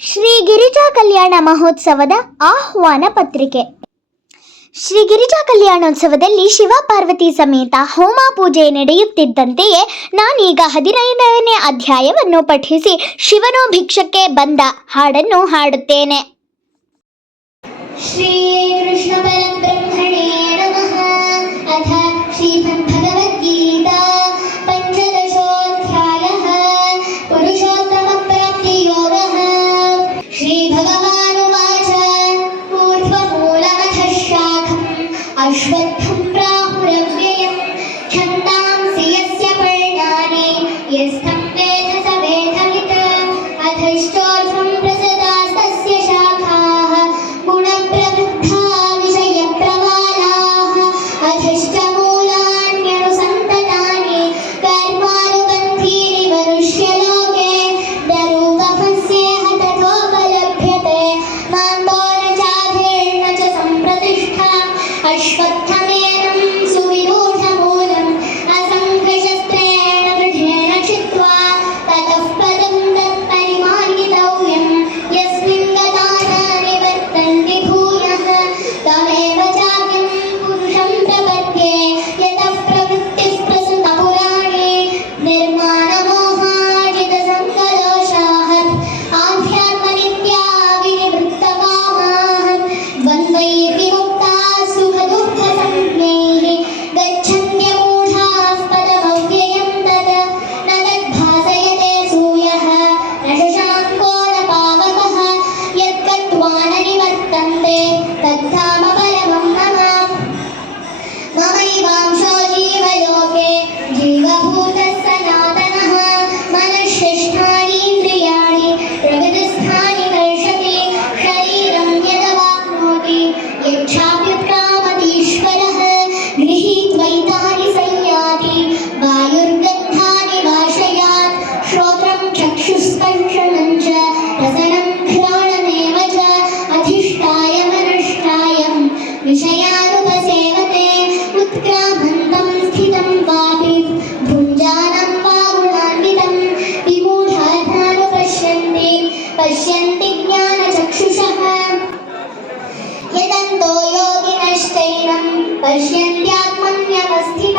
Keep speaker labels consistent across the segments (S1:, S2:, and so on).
S1: ಶ್ರೀ ಗಿರಿಜಾ ಕಲ್ಯಾಣ ಮಹೋತ್ಸವದ ಆಹ್ವಾನ ಪತ್ರಿಕೆ. ಶ್ರೀ ಗಿರಿಜಾ ಕಲ್ಯಾಣೋತ್ಸವದಲ್ಲಿ ಶಿವ ಪಾರ್ವತಿ ಸಮೇತ ಹೋಮ ಪೂಜೆ ನಡೆಯುತ್ತಿದ್ದಂತೆಯೇ ನಾನೀಗ ಹದಿನೈದನೇ ಅಧ್ಯಾಯವನ್ನು ಪಠಿಸಿ ಶಿವನು ಭಿಕ್ಷಕ್ಕೆ ಬಂದ ಹಾಡನ್ನು ಹಾಡುತ್ತೇನೆ. ಶ್ರೀ ಕೃಷ್ಣ fiesta. दर्शयन्त्यात्मन्यवस्थित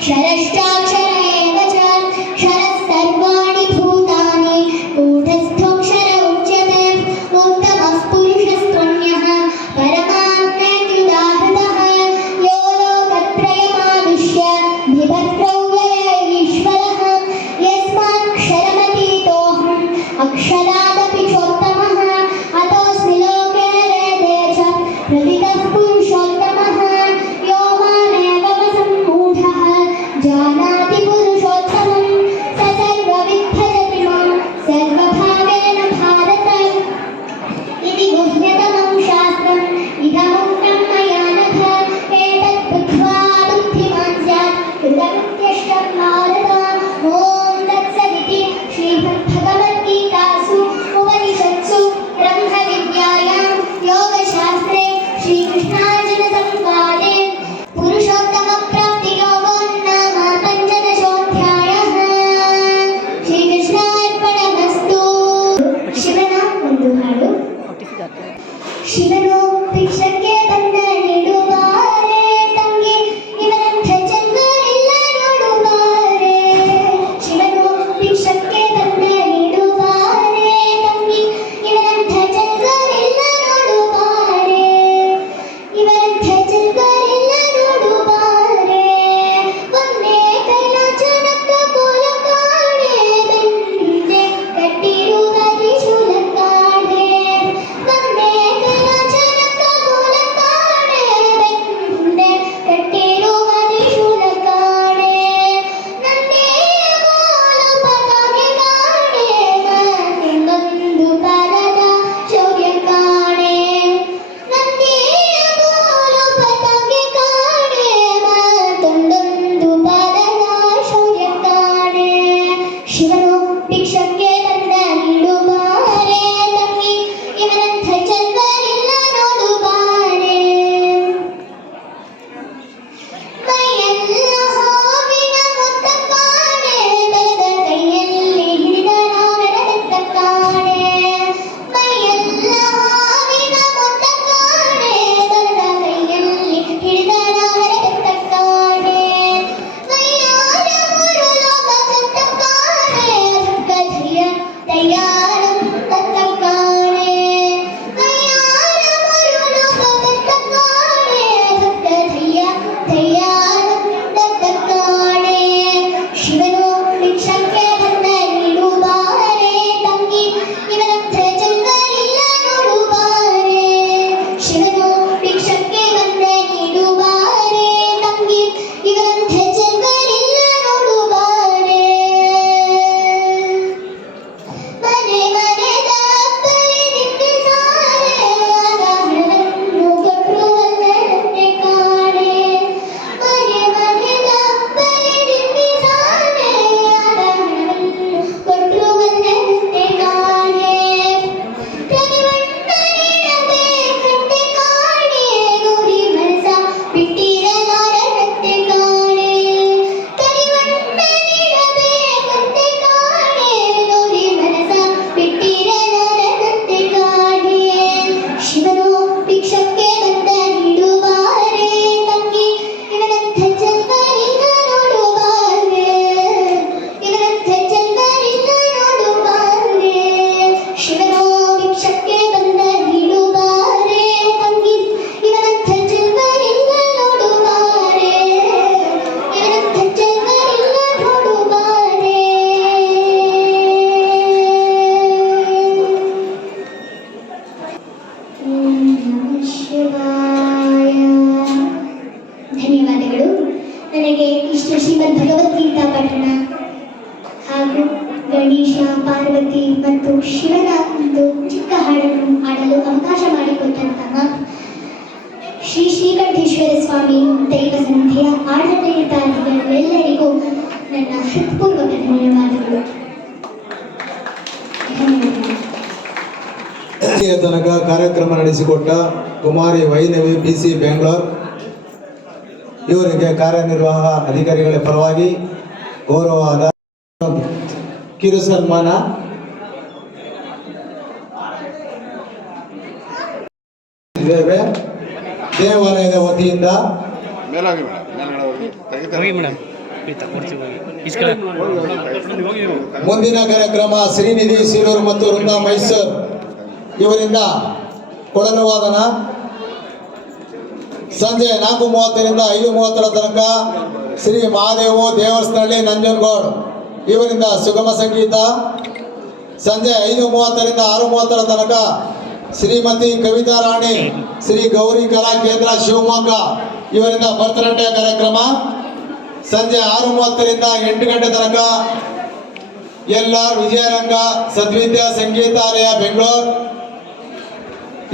S1: क्षरश्चाक्षर एव च। क्षरः सर्वाणि भूतानि गूढस्थोऽक्षर उच्यते उक्तमः पुरुषस्त्वन्यः। परमात्मेत्युदाहृतः। यो लोकत्रयमाविश्य बिभद्रौ वय ईश्वरः। यस्माक्षरमतीतोऽहम् अक्षरा ಇಲ್ಲಿಗೆ ಇಷ್ಟ ಶ್ರೀಮದ್ ಭಗವದ್ಗೀತಾ ಪಠಣ ಹಾಗೂ ಗಣೇಶ ಪಾರ್ವತಿ ಮತ್ತು ಶಿವನ ಒಂದು ಚಿಕ್ಕ ಹಾಡನ್ನು ಹಾಡಲು ಅವಕಾಶ ಮಾಡಿಕೊಟ್ಟಂತಹ ಶ್ರೀ ಶ್ರೀಕಂಠೇಶ್ವರ ಸ್ವಾಮಿ ದೈವ ಸಂಧಿಯ ಆಡಳಿತಾಧಿಗಳಿಗೆಲ್ಲರಿಗೂ ನನ್ನ ಹೃತ್ಪೂರ್ವಕ ಧನ್ಯವಾದಗಳು.
S2: ತನಕ ಕಾರ್ಯಕ್ರಮ ನಡೆಸಿಕೊಟ್ಟ ಕುಮಾರಿ ವೈನವಿ ಬಿ ಸಿ ಬೆಂಗಳೂರು ಇವರಿಗೆ ಕಾರ್ಯನಿರ್ವಾಹ ಅಧಿಕಾರಿಗಳ ಪರವಾಗಿ ಗೌರವವಾದ ಕಿರು ಸನ್ಮಾನ. ಇದ್ದೇವೆ. ದೇವಾಲಯದ ವತಿಯಿಂದ ಮುಂದಿನ ಕಾರ್ಯಕ್ರಮ ಶ್ರೀನಿಧಿ ಸೀರೂರು ಮತ್ತು ವೃಂದ ಮೈಸೂರು. ಇವರಿಂದ ಕೊಡಲು ವಾದನ ಸಂಜೆ ನಾಲ್ಕು ಮೂವತ್ತರಿಂದ ಐದು ಮೂವತ್ತರ ತನಕ ಶ್ರೀ ಮಹಾದೇವು ದೇವಸ್ಥಳಿ ನಂಜನಗೌಡ್, ಇವರಿಂದ ಸುಗಮ ಸಂಗೀತ. ಸಂಜೆ ಐದು ಮೂವತ್ತರಿಂದ ಆರು ಮೂವತ್ತರ ತನಕ ಶ್ರೀಮತಿ ಕವಿತಾ ರಾಣಿ, ಶ್ರೀ ಗೌರಿ ಕಲಾ ಕೇಂದ್ರ ಶಿವಮೊಗ್ಗ, ಇವರಿಂದ ಭರತನಾಟ್ಯ ಕಾರ್ಯಕ್ರಮ. ಸಂಜೆ ಆರು ಮೂವತ್ತರಿಂದ ಎಂಟು ಗಂಟೆ ತನಕ ಎಲ್ ಆರ್ ವಿಜಯರಂಗ ಸದ್ವಿದ್ಯಾ ಸಂಗೀತಾಲಯ, ಬೆಂಗಳೂರು.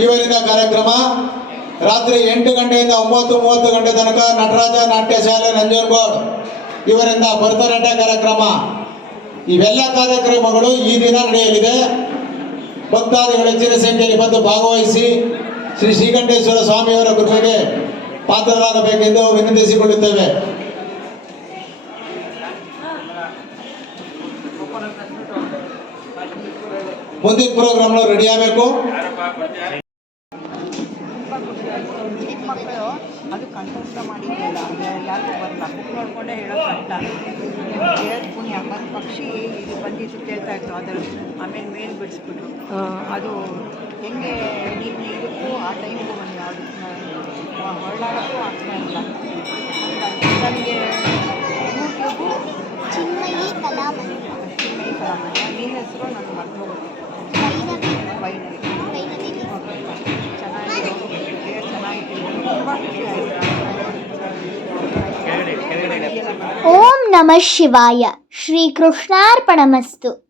S2: ಇವರಿಂದ ಕಾರ್ಯಕ್ರಮ. ರಾತ್ರಿ ಎಂಟು ಗಂಟೆಯಿಂದ ಒಂಬತ್ತು, ಮೂವತ್ತು ಗಂಟೆ ತನಕ ನಟರಾಜ ನಾಟ್ಯ ಶಾಲೆ, ನಂಜನಗೌಡ್ ಇವರಿಂದ ಭರತನಾಟ್ಯ ಕಾರ್ಯಕ್ರಮ. ಇವೆಲ್ಲ ಕಾರ್ಯಕ್ರಮಗಳು ಈ ದಿನ ನಡೆಯಲಿದೆ. ಭಕ್ತಾದಿಗಳು ಹೆಚ್ಚಿನ ಸಂಖ್ಯೆಯಲ್ಲಿ ಬಂದು ಭಾಗವಹಿಸಿ ಶ್ರೀ ಶ್ರೀಕಂಠೇಶ್ವರ ಸ್ವಾಮಿಯವರ ಕೃಪೆಗೆ ಪಾತ್ರರಾಗಬೇಕೆಂದು ವಿನಂತಿಸಿಕೊಳ್ಳುತ್ತೇವೆ. ಮುಂದಿನ ಪ್ರೋಗ್ರಾಮ್ಗಳು ರೆಡಿ ಆಗಬೇಕು.
S3: ಮಕ್ಕಳು ಅದು ಕಂಠಸ್ಥ ಮಾಡಿದ್ದಿಲ್ಲ ಅದು ಯಾರಿಗೂ ಬರಲ್ಲ. ಬುಕ್ ಹೇಳೋಕೆ ಹೇಳೋ ಕಷ್ಟ. ಹೇಳೋದು ಪುಣ್ಯ ಮತ್ತು ಪಕ್ಷಿ ಇದು ಬಂದಿದ್ದು ಕೇಳ್ತಾ ಇತ್ತು ಅದ್ರ ಆಮೇಲೆ ಮೇಲೆ ಬಿಡಿಸ್ಬಿಟ್ರು. ಅದು ಹೆಂಗೆ ನೀನು ಇದಕ್ಕೂ ಆ ಟೈಮ್ಗೂ ಬಂದು ಯಾವುದು ಹೊರಳಾಡೋಕ್ಕೂ ಆಗ್ತಾ ಇಲ್ಲ. ನನಗೆ ಯೂಟ್ಯೂಬು
S1: ಚಿನ್ಮಯಿ ಕಲಾಮಂದಿರ
S3: ಚಿನ್ಮಯಿ ನಿನ್ನ ಹೆಸರು ನನಗೆ ಮರ್ತು
S1: ನಮಃ ಶಿವಾಯ. ಶ್ರೀ ಕೃಷ್ಣಾರ್ಪಣಮಸ್ತು